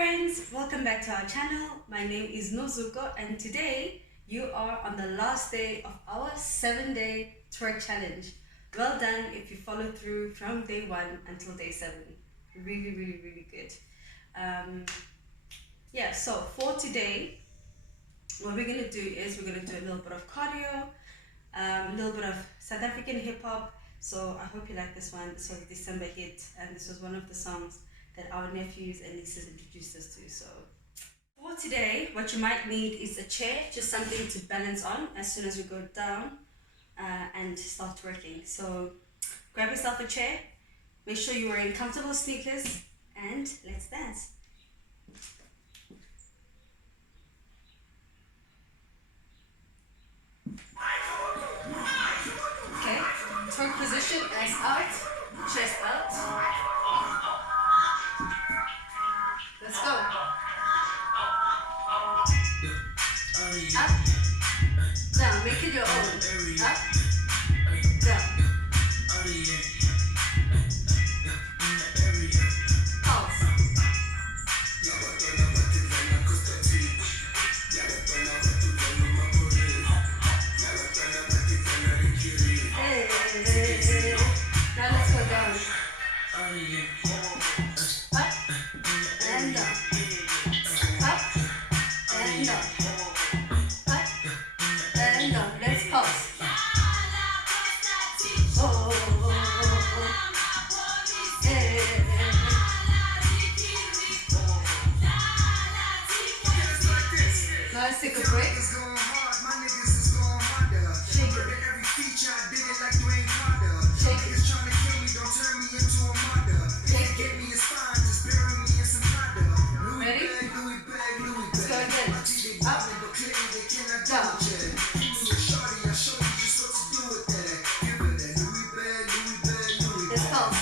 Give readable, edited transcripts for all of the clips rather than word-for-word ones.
friends, welcome back to our channel. My name is Nozuko and today you are on the last day of our 7-day twerk challenge. Well done if you followed through from day 1 until day 7. Really good. So for today, what we're going to do is we're going to do a little bit of cardio, a little bit of South African hip hop. So I hope you like this one. This was a December hit and this was one of the songs that our nephews and nieces introduced us to. So for today, what you might need is a chair, just something to balance on as soon as we go down and start twerking. So grab yourself a chair, make sure you're wearing comfortable sneakers, and let's dance. Okay, twerk position, ass out, chest out. Let's go. Up, down, make it your own. Up, down. Pulse. Hey. Now let's go down. Up and down. Up and down. Up and down. Let's pulse. Now let's take a break. Shake it. Ready? Let's go again. Up, down. Let's pulse.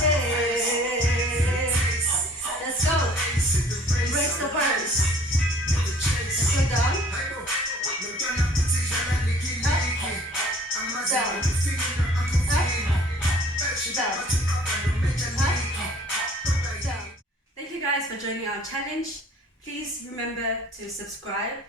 Hey. Let's go. Embrace the burns. Let's go down. Up, down. Up, down. Up, down. Thank you guys for joining our challenge. Please remember to subscribe,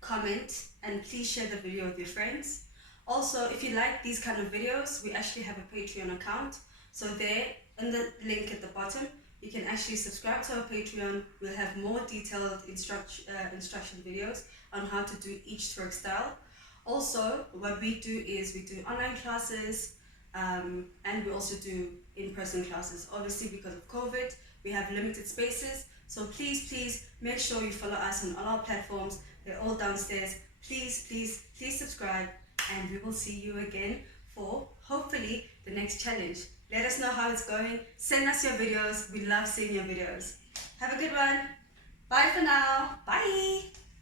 comment, and please share the video with your friends. Also, if you like these kind of videos, we actually have a Patreon account. So there, in the link at the bottom, you can actually subscribe to our Patreon. We'll have more detailed instruction videos on how to do each twerk style. Also, what we do is we do online classes and we also do in-person classes. Obviously, because of COVID, we have limited spaces. So please make sure you follow us on all our platforms. They're all downstairs. Please subscribe, and we will see you again for hopefully the next challenge. Let us know how it's going. Send us your videos. We love seeing your videos. Have a good one. Bye for now. Bye.